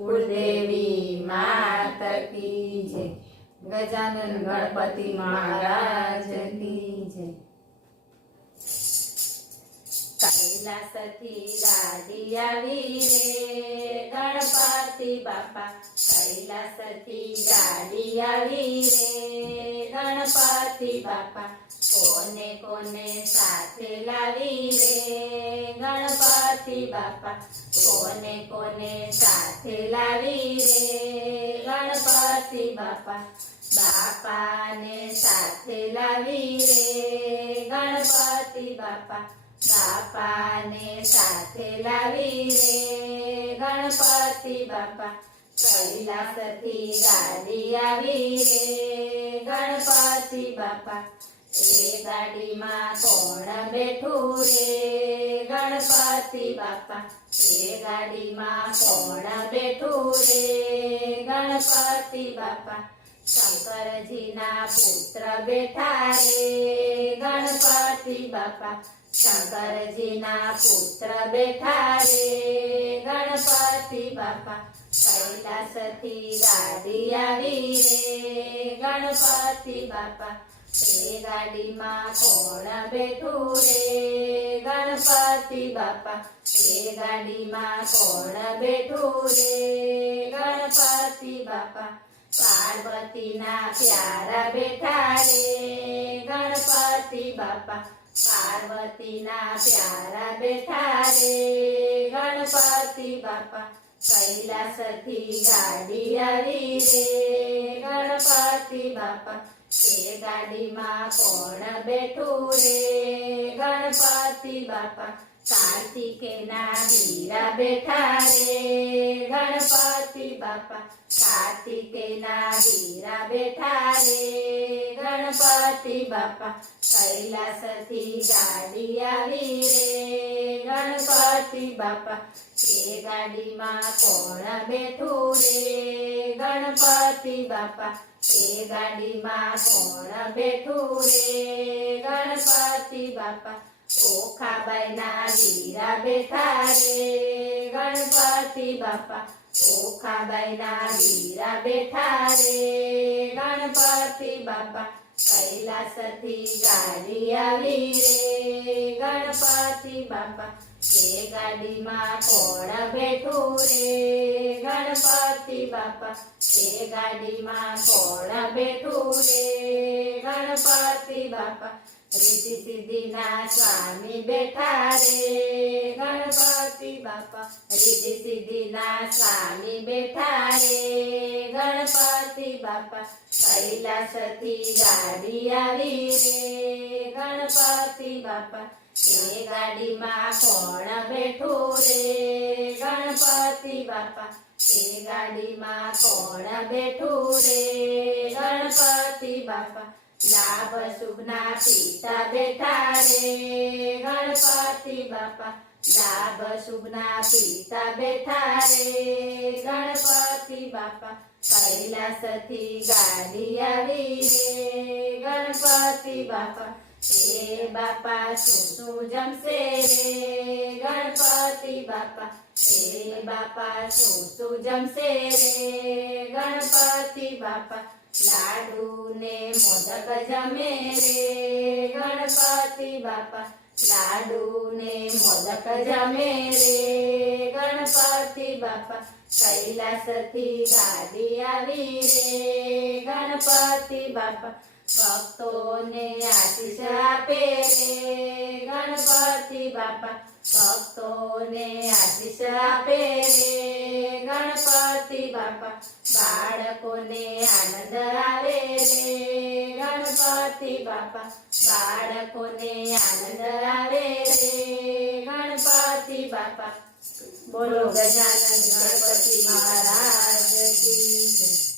कुलदेवी माता की जय। गजानन गणपति महाराज की जय। कैलासथी गाड़ी आवी रे गणपति बापा। कैलासथी गाड़ी आवी रे गणपति बापा। कोने कोने साथे लावी रे गणपति बापा। कोने कोने साथे लावी रे गणपति बापा। बापा ने साथे लावी रे गणपति बापा। बापा ने साथे लावी रे गणपति बापा। कैलासथी गाड़ी आवी रे गणपति बापा। ए गाड़ी में कोण बैठू रे गणपति बापा। ए गाड़ी में कोण बैठू रे गणपति बापा। शंकर जी ना पुत्र बैठा रे गणपति बापा। शंकर जी ना पुत्र बैठा रे गणपति बापा। कैलासथी गाड़ी आवी रे गणपति बापा। ए गाड़ी में कोण बैठू रे गणपति बापा। ए गाड़ी में कोण बैठू रे गणपति बापा। पार्वती ना प्यारा बैठा रे गणपति बापा। पार्वती ना प्यारा बैठा रे गणपति बापा। कैलासथी गाड़ी आवी रे गणपति बापा। ए गाड़ी में कोण बैठू रे गणपति बापा। कार्तिके ना वीरा बैठा रे गणपति बापा। कार्तिके ना वीरा बैठा रे गणपति बापा। कैलासथी गाड़ी आवी रे गणपति बापा। ए गाड़ी में कोण बैठू रे गणपति बापा। ए गाड़ी में कोण बैठू रे गणपति बापा। ओखाबाई ना वीरा बैठा रे गणपति बापा। ओखाबाई ना वीरा बैठा रे गणपति बापा। कैलासथी गाड़ी आवी रे गणपति बापा। ए गाड़ी में कोण बैठू रे गणपति बापा। ए गाड़ी में कोण बैठू रे गणपति बापा। रिद्धि सिद्धि ना स्वामी बैठा रे गणपति बापा। रिद्धि सिद्धि ना स्वामी बैठा रे गणपति बापा। कैलासथी गाड़ी आवी रे गणपति बापा। ए गाड़ी में कोण बैठू रे गणपति बापा। ए गाड़ी में कोण बैठू रे गणपति बापा। लाभ शुभना पिता बैठा रे गणपति बापा। लाभ शुभना पिता बैठा रे गणपति बापा। कैलासथी गाड़ी आवी रे गणपति बापा। ए बापा सु जमसे रे गणपति बापा। ए बापा सु जमसे रे गणपति बापा। लाडू ने मोदक जमे रे गणपति बापा। लाडू ने मोदक जमे रे गणपति बापा। कैलासथी गाड़ी आवी रे गणपति बापा। भक्तों ने आशीष आपे रे गणपति बापा। भक्तों ने आशीष आपे रे गणपति बापा। बाळको ने आनंद आवे रे गणपति बापा। बाळको ने आनंद आवे रे गणपति बापा। बोलो गजानन गणपति महाराज की जय।